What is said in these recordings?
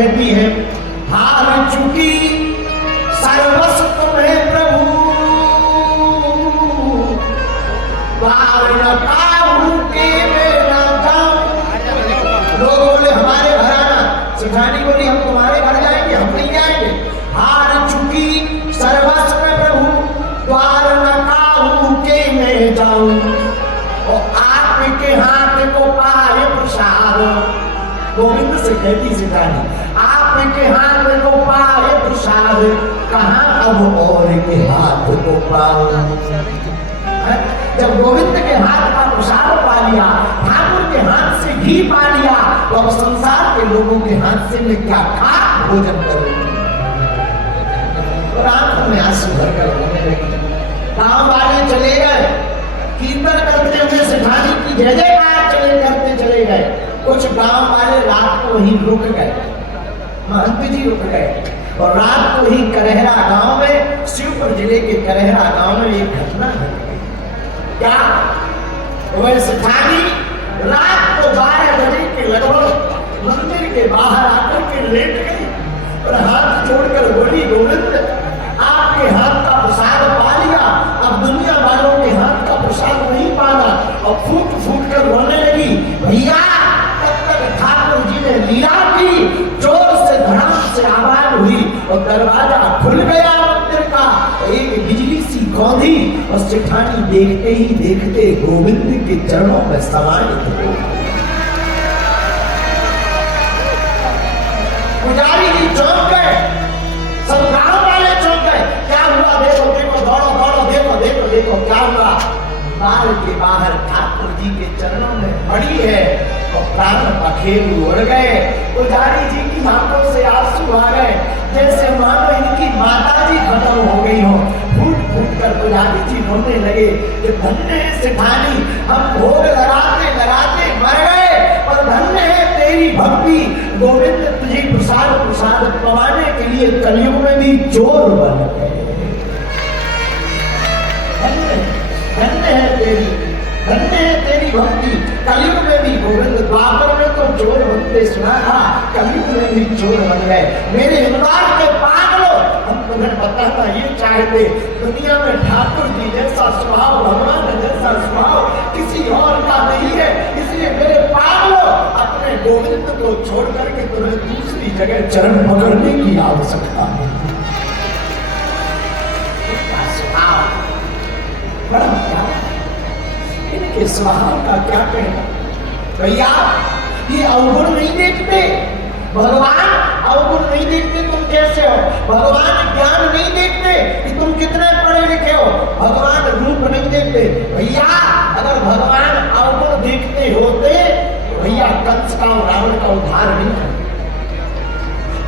कहती है, हार चुकी सर्वस्व तुम्हें प्रभु, द्वार न काहू के मैं न जाऊं। लोग बोले हमारे घर आना, सिखानी बोली हम तुम्हारे घर जाएंगे, हम नहीं जाएंगे। हार चुकी सर्वस्व प्रभु, द्वार न काहू के मैं जाऊं। और आपके हाथ को पाए प्रसाद, गोविंद से कहती सिखानी, आपके हाथ को पाए प्रसाद, कहाँ अब और के हाथ को पाऊं। जब गोविंद के हाथ का प्रसाद पा लिया, ठाकुर के हाथ से घी पा लिया, तो अब संसार के लोगों के हाथ से मैं क्या खा भोजन करूं। और आंखों में आंसू भर कर रोने लगी। गांव वाले चले गए, कीर्तन करते हुए सिखानी की जय जयकार करते चले गए। कुछ गांव वाले रात को ही रुक गए, महंत जी रुक गए। और रात को ही करहरा गांव में, शिवपुर जिले के करहरा गांव में एक घटना घट गई। क्या वह सिखानी रात को 12 बजे के लगभग मंदिर के बाहर आकर के लेट गई और हाथ जोड़कर बोली, गोविंद आपके हाथ का प्रसाद पा लिया, अब दुनिया वालों के हाथ का प्रसाद नहीं पाना। और फूट फूट कर रोने लगी। भैया तब तक ठाकुर जी ने लीला की, जोर से धड़ाम से आवाज हुई और दरवाजा खुल गया मंदिर का। एक बिजली सी कौंधी और सिठानी देखते ही देखते गोविंद के चरणों में समाहित हो। पुजारी जी चौंक गए, सब गांव वाले चौंक गए। क्या हुआ? देखो देखो, दौड़ो दौड़ो, देखो देखो देखो क्या हुआ। बाल के बाहर ठाकुर जी के चरणों में पड़ी है और प्राण पखेरु उड़ गए। पुजारी जी की आंखों से आंसू आ गए, जैसे मानो इनकी माता जी खत्म हो गई हो। फूट फूट कर पुजारी जी रोने लगे कि धन्य है सिठानी, हम भोग लगाते लगाते मर गए, पर धन्य है तेरी भक्ति। गोविंद तुझे प्रसाद प्रसाद पवाने के लिए कलयुग में भी चोर बन गए। धन्य है तेरी, धन्य है तेरी भक्ति। कलयुग में भी गोविंद, द्वापर में तो चोर बनते सुना था, कलयुग में भी चोर बन गए। मेरे हिंदुवार के पागलों, हम तुम्हें बताना ये चाहते, दुनिया में ठाकुर जी जैसा स्वभाव, भगवान जैसा स्वभाव किसी और का नहीं है। इसलिए मेरे पागलों, अपने गोविंद को छोड़ करके तुम्हें दूसरी जगह चरण पकड़ने की आवश्यकता है। इनके स्वभाव का क्या कहना। भैया ये अवगुण नहीं देखते, भगवान अवगुण नहीं देखते तुम कैसे हो। भगवान ज्ञान नहीं देखते कि तुम कितने पढ़े लिखे हो। भगवान रूप नहीं देखते। भैया अगर भगवान अवगुण देखते होते तो भैया कंस का और रावण का उद्धार नहीं करते।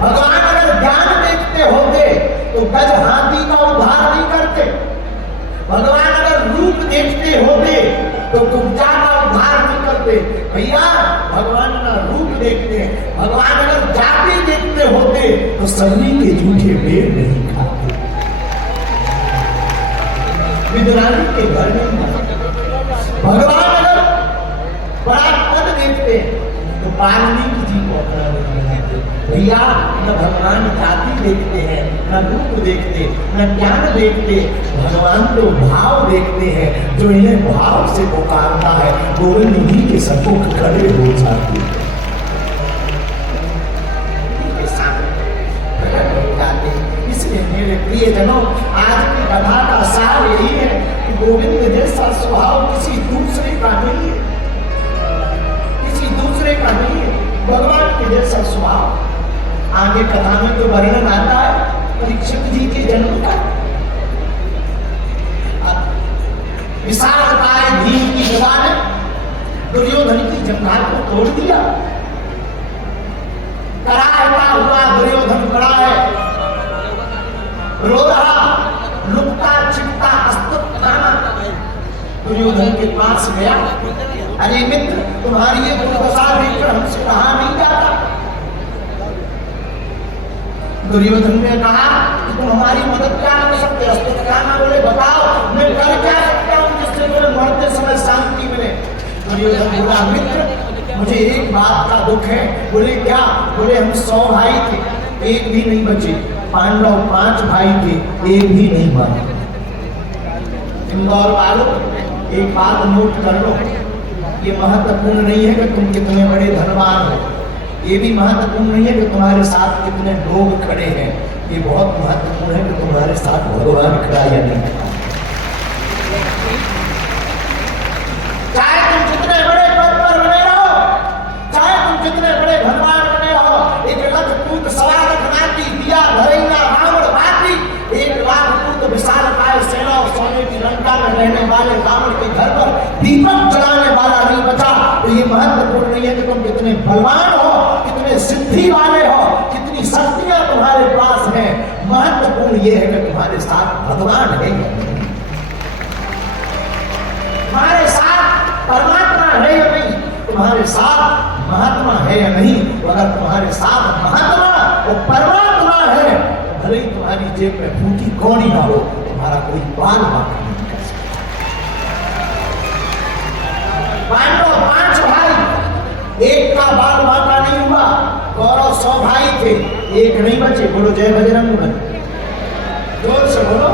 भगवान अगर ज्ञान देखते होते तो गज हाथी का उद्धार नहीं करते। भगवान अगर रूप देखते होते तो कुब्जा का उद्धार नहीं करते। भैया भगवान का रूप देखते हैं। भगवान अगर जाति देखते होते तो सन्नी के झूठे बेर नहीं खाते। विद्रानी के घर में भगवान अगर बड़ा पद देखते तो वाल्मीकि जी को अपना बनाते। भैया न भगवान जाति देखते हैं, न रूप देखते, न ज्ञान देखते। भगवान तो भाव देखते हैं, जो इन्हें भाव से पुकारता है गोविंद जी के सम्मुख खड़े हो जाते हैं, प्रकट हो जाते। इसलिए मेरे प्रियजनों, आज की कथा का सार यही है कि गोविंद जैसा स्वभाव किसी दूसरे का नहीं है, किसी दूसरे का नहीं है। भगवान के जैसा स्वभाव आगे कथा में तो वर्णन आता है परीक्षित जी के जन्म का। विशालकाय भीम की गदा ने दुर्योधन की जंघाल को तोड़ दिया। कराहता हुआ दुर्योधन खड़ा है, रो रहा, लुकता छिपता अस्तित्व दुर्योधन के पास गया। अरे मित्र, तुम्हारी ये दुर्दशा देखकर हमसे कहा नहीं जाता। दुर्योधन ने कहा कि तुम हमारी मदद क्या कर सकते हो। अस्तित्व बोले बताओ मैं कर क्या सकता हूँ जिससे तुम्हें मरते समय शांति मिले। दुर्योधन बोला मित्र मुझे एक बात का दुख है। बोले क्या? बोले हम 100 भाई थे, एक भी नहीं बचे। पांडव 5 भाई थे, एक भी नहीं बचे। इंदौर वालों, एक बात नोट कर लो, ये महत्वपूर्ण नहीं है कि तुम कितने बड़े धनवान हो, ये भी महत्वपूर्ण नहीं है कि तुम्हारे साथ कितने लोग खड़े हैं, ये बहुत महत्वपूर्ण है कि तुम्हारे साथ भगवान खड़ा या नहीं। चाहे तुम जितने बड़े पद पर बने रहो, चाहे तुम जितने बड़े धनवान बने रहो, एक लख पूत सवा लख नाती दिया धरेगा रावण बाती, 1 लाख पूत विशाल काय सेना और सोने की लंका में रहने वाले रावण के घर पर दीपक जलाने वाला नहीं बचा। तो ये महत्वपूर्ण नहीं है कि तुम कितने बलवान हो, कितने सिद्धि वाले हो, कितनी शक्तियां तुम्हारे पास हैं। महत्वपूर्ण ये है कि तुम्हारे साथ भगवान है, तुम्हारे साथ परमात्मा है या नहीं, तुम्हारे साथ महात्मा है या नहीं। अगर तुम्हारे साथ महात्मा और परमात्मा है, भले ही तुम्हारी जेब में फूटी कौड़ी ना हो, तुम्हारा कोई बाल बाकी नहीं कर सकता। पांडव 5 भाई, एक का बाल बांका नहीं हुआ। कौरव 100 भाई थे, एक नहीं बचे। बोलो जय बजरंग बली, जोर से बोलो।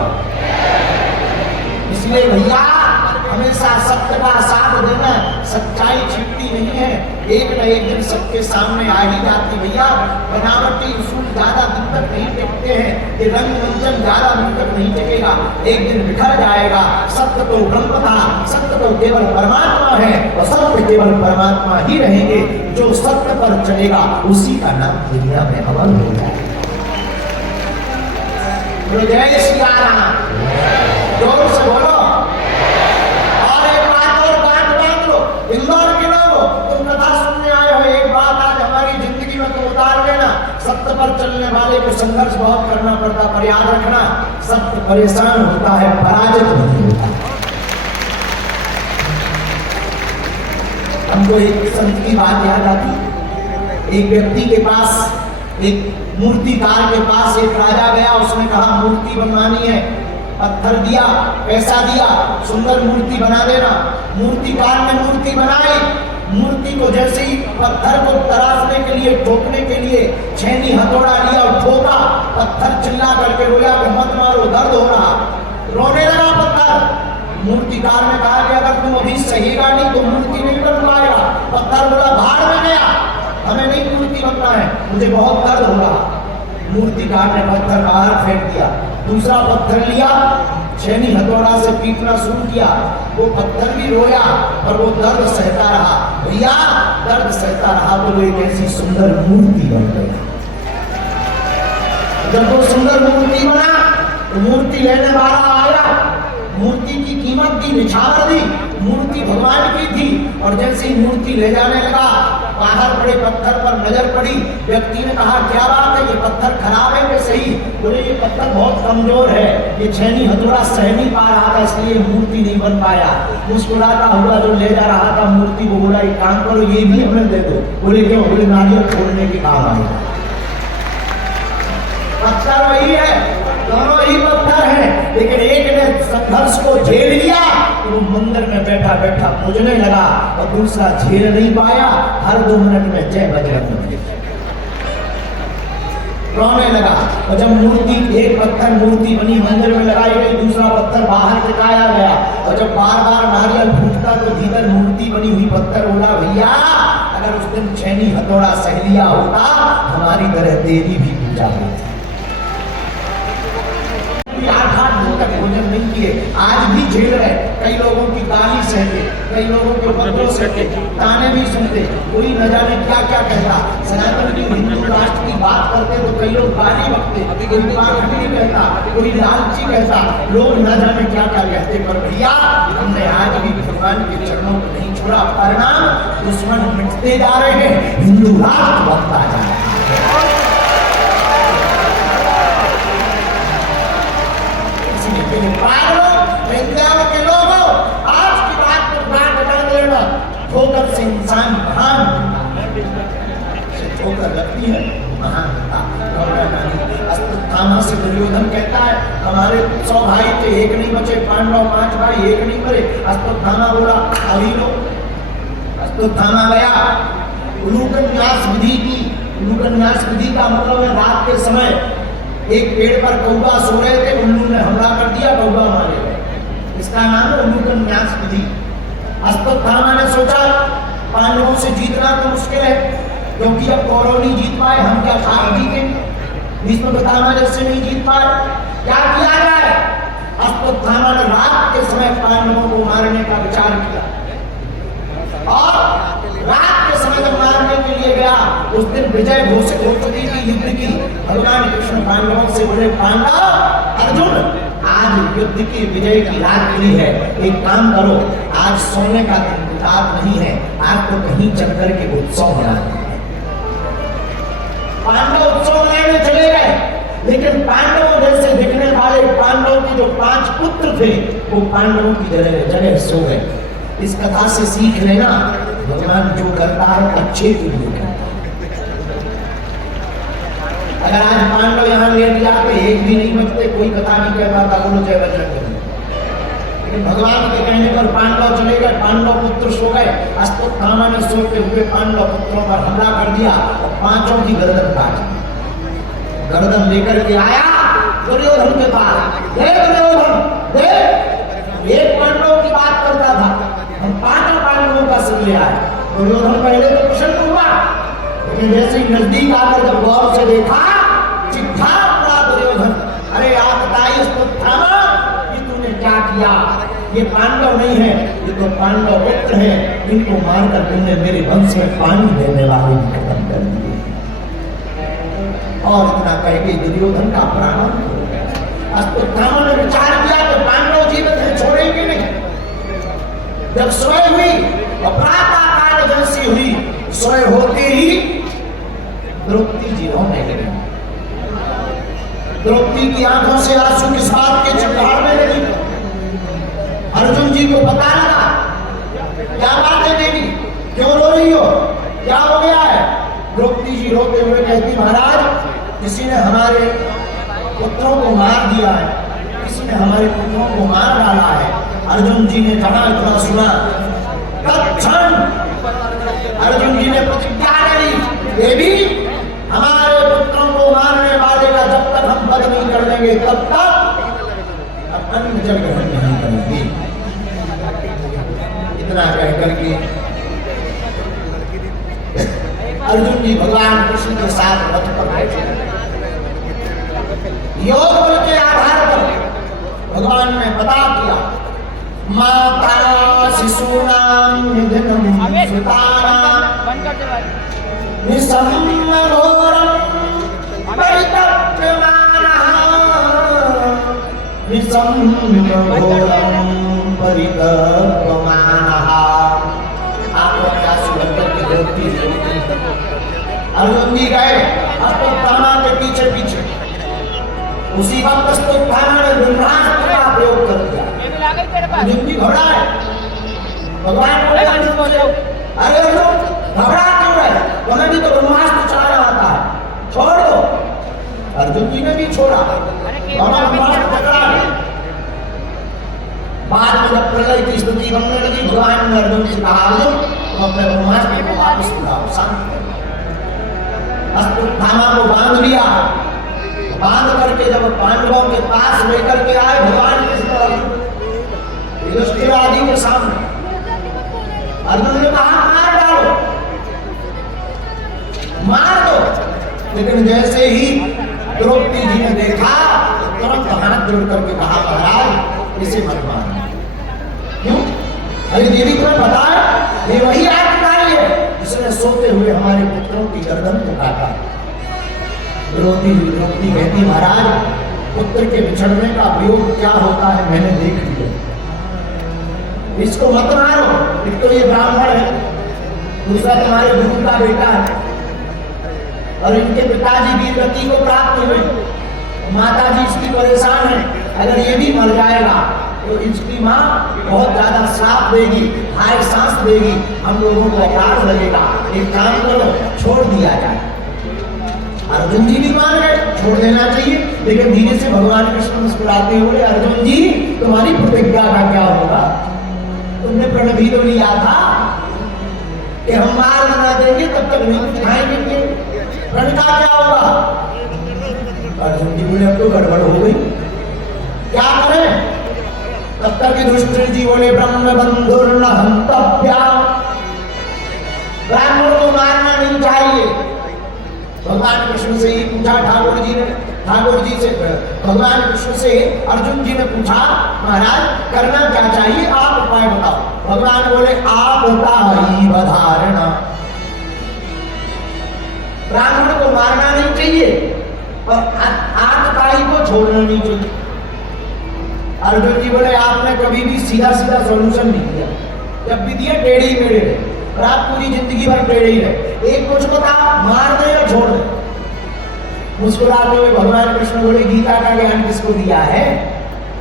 इसलिए भैया हमेशा सत्य का साथ देना, सच्चाई छिपती नहीं है, एक न एक दिन सबके सामने आ ही जाती। भैया बनावटी उसूल ज्यादा दिन तक नहीं टिकते हैं, ये रंग मंजन ज्यादा दिन तक नहीं टिकेगा, एक दिन बिखर जाएगा। सत्य तो ब्रह्म था, सत्य तो केवल परमात्मा है और सत्य केवल परमात्मा ही रहेंगे। जो सत्य पर चलेगा उसी का नाम दुनिया में अमर हो जाएगा। जय श्री राम, जोर से बोलो। इंदौर के लोग, तुम कथा सुनने आए हो, एक बात आज हमारी जिंदगी में तुम उतार लेना, सत्य पर चलने वाले को संघर्ष बहुत करना पड़ता, पर याद रखना सत्य परेशान होता है, पराजित नहीं होता। हमको एक संत की बात याद आती। एक व्यक्ति के पास, एक मूर्तिकार के पास एक राजा गया, उसने कहा मूर्ति बनवानी है। पत्थर दिया, पैसा दिया, सुंदर मूर्ति बना देना। मूर्तिकार ने मूर्ति बनाई, मूर्ति को जैसे ही पत्थर को तराशने के लिए, ठोकने के लिए छेनी हथौड़ा लिया और ठोका, पत्थर चिल्ला करके रोया कि मत मारो, दर्द हो रहा। रोने लगा पत्थर। मूर्तिकार ने कहा कि अगर तुम अभी सहेगा नहीं तो मूर्ति नहीं बन पाएगा। पत्थर बोला भाड़ में गया, हमें नहीं मूर्ति बनना है, मुझे बहुत दर्द हो रहा। मूर्तिकार ने पत्थर बाहर फेंक दिया, दूसरा पत्थर लिया, छेनी हथौड़ा से पीटना शुरू किया। वो पत्थर भी रोया और वो दर्द सहता रहा। भैया दर्द सहता रहा तो वो एक ऐसी सुंदर मूर्ति बन गई। जब वो सुंदर मूर्ति बना तो मूर्ति लेने वाला आया, मूर्ति की कीमत दी, निछावर दी। मूर्ति भगवान की थी और जैसे ही मूर्ति ले जाने लगा, बाहर पड़े पत्थर पर नजर पड़ी। व्यक्ति ने कहा क्या बात है, ये पत्थर खराब है कि सही? बोले ये पत्थर बहुत कमजोर है, ये छेनी हथौड़ा सह नहीं पा रहा था, इसलिए मूर्ति नहीं बन पाया। मुस्कुराता हुआ जो ले जा रहा था मूर्ति को बोला एक काम करो, ये भी हमें दे दो। बोले क्यों? बोले नारियल फोड़ने के काम आएगा। पत्थर वही है, दोनों ही पत्थर हैं, लेकिन एक ने संघर्ष को झेल लिया तो वो मंदिर में बैठा बैठा पूजने लगा और दूसरा झेल नहीं पाया, हर 2 मिनट में जय बजरंग बली रोने लगा। और जब मूर्ति, एक पत्थर मूर्ति बनी, मंदिर में लगाई गई, दूसरा पत्थर बाहर टिकाया गया और जब बार बार नारियल फूटता तो भीतर मूर्ति बनी हुई पत्थर बोला भैया अगर उस दिन छेनी हथौड़ा सह लिया होता हमारी तरह तेरी भी पूजा होती। 8 दिन तक भोजन नहीं किए, आज भी झेल रहे। कई लोगों की गाली सहते, कई लोगों के उपद्रव सहते, ताने भी सुनते, कोई न जाने क्या क्या कहता। सनातन की हिंदू राष्ट्र की बात करते तो कई लोग गाली बकते, कोई पाखंडी कहता, कोई लालची कहता, लोग न जाने क्या क्या कहते। पर भैया हमने आज भी भगवान के चरणों को नहीं छोड़ा, परिणाम दुश्मन मिटते जा रहे हैं, हिंदू राष्ट्र बढ़ता जा रहा है। के लोगों आज की बात को बात बता लेना, ठोकर से इंसान महान ठोकर लगती है, महान अश्वत्थामा से दुर्योधन कहता है हमारे 100 भाई थे, एक नहीं बचे। पांडव 5 भाई, एक नहीं मरे। अश्वत्थामा बोला अभी लो, तो थामा गया। उलूकन्यास विधि की, उलूकन्यास विधि का मतलब है रात के समय एक पेड़ पर कौवा सो रहे थे, उल्लू ने हमला कर दिया, कौवा मारे गए। इसका नाम है उलूकन्यास विधि। अश्वत्थामा ने सोचा पांडवों से जीतना तो मुश्किल है, क्योंकि अब कौरव नहीं जीत पाए, हम क्या खाक जीतेंगे, भीष्म पितामह जैसे नहीं जीत पाए, क्या किया जाए। अश्वत्थामा ने रात के समय पांडवों को मारने का विचार किया और रात के समय जब मारने के लिए गया, उस दिन विजय घोषित हो चुकी थी युद्ध की। भगवान कृष्ण पांडवों से बोले, पांडव अर्जुन, आज युद्ध की विजय की रात मिली है, एक काम करो, आज सोने का रात नहीं है, आज तो कहीं चल करके उत्सव मनाते हैं। पांडव उत्सव मनाने चले गए, लेकिन पांडवों जैसे दिखने वाले पांडवों के जो 5 पुत्र थे, वो पांडवों की जगह सो गए। इस कथा से सीख लेना, भगवान जो करता है अच्छे के लिए करता है। अगर आज पांडव यहाँ लेट जाते, एक भी नहीं बचते, कोई कथा नहीं कह पाता, बोलो जय बजरंग। लेकिन भगवान के कहने पर पांडव चले गए, पांडव पुत्र सो गए। अश्वत्थामा ने सोते हुए पांडव पुत्रों पर हमला कर दिया और 5 की गर्दन काट दी। गर्दन लेकर के आया दुर्योधन के पास, हे दुर्योधन देख, एक पांडव की बात करता था, हम 5 पांडवों का सिर ले आए। दुर्योधन पहले तो प्रसन्न हुआ, लेकिन जैसे ही नजदीक आकर जब गौर से देखा, चिट्ठा पड़ा दुर्योधन, अरे आप बताइए अश्वत्थामा, ये तूने क्या किया, ये पांडव नहीं है, ये तो पांडव पुत्र है, इनको मारकर तुमने मेरे वंश में पानी देने वाले खत्म कर दिए। और इतना कह के दुर्योधन का प्राण हो गया। अश्वत्थामा ने विचार किया कि पांडव जीवित है, छोड़ेंगे नहीं। जब सोए हुई और प्रातः काल जैसी हुई, सोए होते ही द्रौपदी जी रोने लगी। द्रौपदी की आंखों से आंसू किस बात के चिल्लाने लगी। अर्जुन जी को पता लगा, क्या बात है देवी, क्यों रो रही हो, क्या हो गया है। द्रौपदी जी रोते हुए कहती, महाराज किसी ने हमारे पुत्रों को मार दिया है, किसी ने हमारे पुत्रों को मार डाला है। अर्जुन जी ने जहां इतना सुना, तत्क्षण अर्जुन जी ने प्रतिज्ञा करी, देवी हमारे पुत्रों को मारने वाले का जब तक हम वध नहीं कर लेंगे, तब तक अब अन्न जल ग्रहण नहीं करेंगे। इतना कहकर के अर्जुन जी भगवान कृष्ण के साथ रथ पर बैठे। योग बल के आधार पर भगवान ने बता दिया, माता शिशूनां निधनं सुतानां निसम्म घोरं परितप्यमानः, निसम्म घोरं परितप्यमानः। आपको क्या सुगंध की होती है। अर्जुन जी गए अश्वत्थामा के पीछे पीछे, उसी वक्त अश्वत्थामा ने ब्रह्मास्त्र का प्रयोग कर दिया। अर्जुन जी घबरा है, भगवान बोले अरे अर्जुन घबरा क्यों है, तुम्हें भी तो ब्रह्मास्त्र चलाना आता है, छोड़ दो। अर्जुन जी ने भी छोड़ा, ब्रह्मास्त्र पकड़ा गया। बाद में जब प्रलय की स्थिति बनने लगी, भगवान ने अर्जुन से कहा, तुम अपने ब्रह्मास्त्र को वापस बुलाओ, शांत करो। अश्वत्थामा को बांध लिया, बांध करके जब पांडवों के पास लेकर के आए, भगवान युधिष्ठिर आदि के सामने, अर्जुन ने कहा मार डालो, मार दो। लेकिन जैसे ही द्रौपदी जी ने देखा, तुरंत हाथ जोड़ करके कहा, महाराज इसे मत मारो। क्यों? अरे देवी तुम्हें पता है, ये वही आज्ञाकारी है जिसने सोते हुए हमारे पुत्रों की गर्दन को काटा। द्रौपदी कहती, महाराज पुत्र के बिछड़ने का प्रयोग क्या होता है मैंने देख लिया, इसको मत मारो। एक तो ये ब्राह्मण है, दूसरा तुम्हारे गुरु का बेटा है, और इनके पिताजी वीरगति को प्राप्त हुए, माता जी इसकी परेशान है। अगर ये भी मर जाएगा तो इसकी माँ बहुत ज्यादा श्राप देगी, हाय सांस देगी, हम लोगों को अपराध लगेगा। एक काम करो, छोड़ दिया जाए। अर्जुन जी भी मान गए, छोड़ देना चाहिए। लेकिन धीरे से भगवान कृष्ण मुस्कुराते हुए, अर्जुन जी तुम्हारी प्रतिज्ञा का क्या होगा, तुमने प्रण भी तो लिया था, कि हम मार ना देंगे तब तक नहीं खाएंगे, रण का क्या होगा? अर्जुन जी बोले अब तो गड़बड़ हो गई, क्या करें? तब तक युधिष्ठिर जी बोले ब्रह्म बंधुर्न हंतव्या, ब्राह्मण को मारना नहीं चाहिए। भगवान कृष्ण से ही पूछा ठाकुर जी ने, ठाकुर जी से भगवान कृष्ण से अर्जुन जी ने पूछा महाराज करना क्या चाहिए, आप उपाय बताओ। भगवान बोले आपदा ही बधारणा, ब्राह्मण को मारना नहीं चाहिए और आतताई को छोड़ना नहीं चाहिए। अर्जुन जी बोले आपने कभी भी सीधा सीधा सॉल्यूशन नहीं दिया, जब भी दिया टेढ़े ही मेढ़े रहे, और आप पूरी जिंदगी भर टेढ़े ही रहे। एक कुछ बताओ, मार दे या छोड़ दे? मुस्कुराते हुए भगवान कृष्ण बोले गीता का ज्ञान किसको दिया है?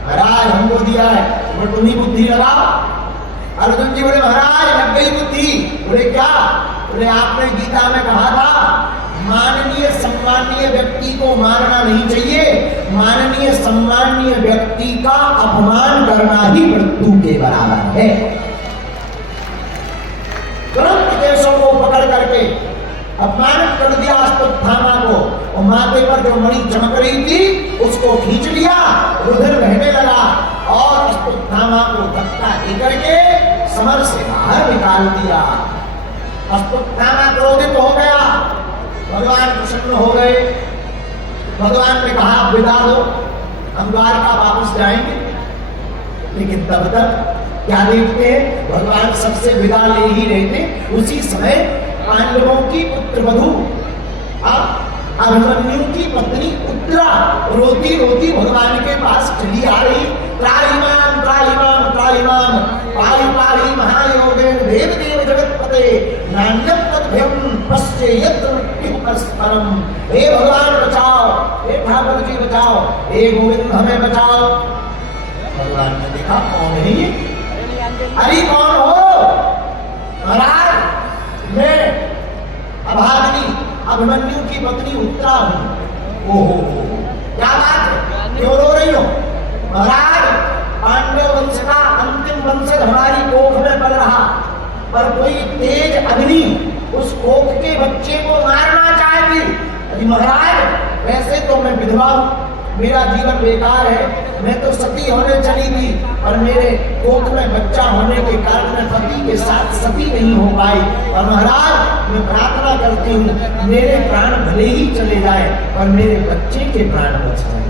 महाराज हमको दिया है, और तुम ही बुद्धि लगाओ। अर्जुन जी बोले महाराज लग गई बुद्धि। बोले क्या? बोले आपने गीता में कहा था माननीय सम्माननीय व्यक्ति को मारना नहीं चाहिए, माननीय सम्माननीय व्यक्ति का अपमान करना ही मृत्यु के बराबर है। तुरंत केशों को पकड़ करके अपमानित कर दिया अश्वत्थामा को, और माथे पर जो मणि चमक रही थी उसको खींच लिया, रुधिर बहने लगा और अश्वत्थामा को धक्का देकर के समर से बाहर निकाल दिया। अश्वत्थामा क्रोधित हो गया, भगवान प्रसन्न हो गए। भगवान ने कहा विदा दो, हम द्वारका वापस जाएंगे। लेकिन तब तक क्या देखते हैं, भगवान सबसे विदा ले ही रहे थे, उसी समय पांडवों की पुत्रवधू अभिमन्यु की पत्नी उत्तरा रोती रोती भगवान के पास चली आ रही। त्राहिमाम त्राहिमाम त्राहिमाम पाहि पाहि महायोगेन देव देव जगतपते नान्यं तद्भयं पश्येयत् मृत्युः परस्परम। हे भगवान बचाओ, हे ठाकुर जी बचाओ, हे गोविंद हमें बचाओ। भगवान ने देखा कौन है ये? अरे कौन हो? महाराज मैं अभागिनी अभिमन्यु की पत्नी उत्तरा हूं। ओहो क्या बात है, क्यों रो रही हो? महाराज पांडव वंश का अंतिम वंशज हमारी कोख में पल रहा, पर कोई तेज अग्नि उस कोख के बच्चे को मारना चाहती। अरे महाराज वैसे तो मैं विधवा हूं, मेरा जीवन बेकार है, मैं तो सती होने चली थी, और मेरे कोख में बच्चा होने के कारण मैं पति के साथ सती नहीं हो पाई। और महाराज मैं प्रार्थना करती हूँ मेरे प्राण भले ही चले जाए और मेरे बच्चे के प्राण बच जाए।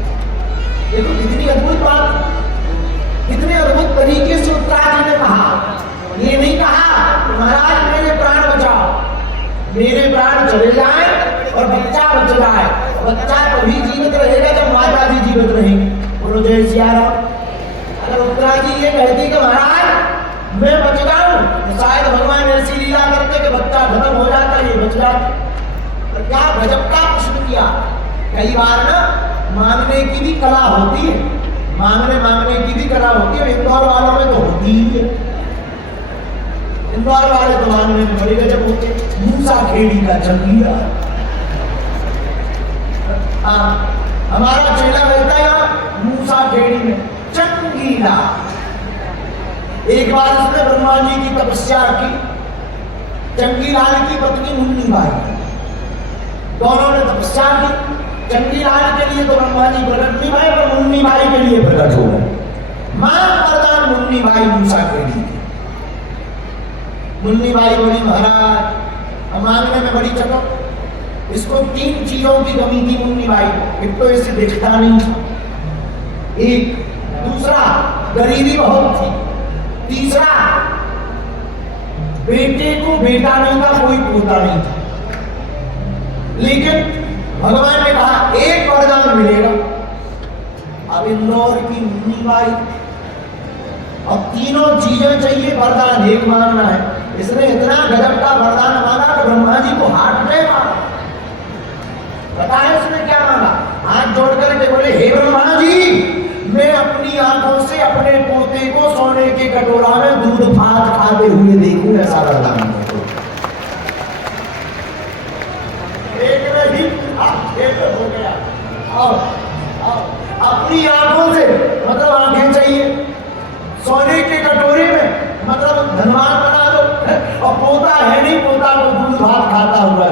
देखो कितनी अद्भुत बात, कितने अद्भुत तरीके से उत्तरा जी ने कहा। ये नहीं कहा महाराज मेरे प्राण बचाओ, मेरे प्राण चले जाए और बच्चा बच जाए। बच्चा तभी जीवित रहेगा जब माता जी जीवित रहेंगी। बोलो जय सिया राम। अगर उत्तरा जी ये कहती कि महाराज मैं बच जाऊं, तो शायद भगवान ऐसी लीला करते कि बच्चा खत्म हो जाता, ये बच जाता। तो क्या गजब का प्रश्न किया। कई बार ना मांगने की भी कला होती है, मांगने की भी कला होती है। इंदौर वालों में तो होती ही है, इंदौर वाले तो मांगने में बड़े गजब होते। मूसा खेड़ी का चंगीला, हमारा चेला रहता है मूसा खेड़ी में चंगीला। एक बार उसने ब्रह्मा जी की तपस्या की, चंगीलाल की पत्नी मुन्नी बाई, दोनों ने तपस्या की। चंगीलाल के लिए तो ब्रह्मा जी प्रकट नहीं भाई, पर मुन्नी बाई के लिए प्रकट हो गए। मां प्रधान मुन्नी बाई मूसा खेड़ी की। मुन्नी बाई बोली महाराज मांगने में बड़ी चटक, इसको 3 चीजों की कमी थी मुन्नी बाई। एक तो इसे दिखता नहीं था, एक दूसरा गरीबी बहुत थी, तीसरा बेटे को बेटा नहीं था, कोई पोता नहीं था। लेकिन भगवान ने कहा एक वरदान मिलेगा। अब इंदौर की मुन्नी बाई और तीनों चीजें चाहिए, वरदान एक मांगना है। इसने इतना गजब का वरदान मांगा कि ब्रह्मा जी को हाथ अटैक आ। बताया उसने क्या मांगा? हाथ जोड़ करके बोले हे ब्रह्मा जी मैं अपनी आंखों से अपने पोते को सोने के कटोरा में दूध भात खाते हुए देखूं, ऐसा वरदान हो गया। और अपनी आंखों से मतलब आंखें चाहिए, सोने के कटोरे में मतलब धनवान बना दो। और पोता है नहीं, पोता को दूध भात खाता हुआ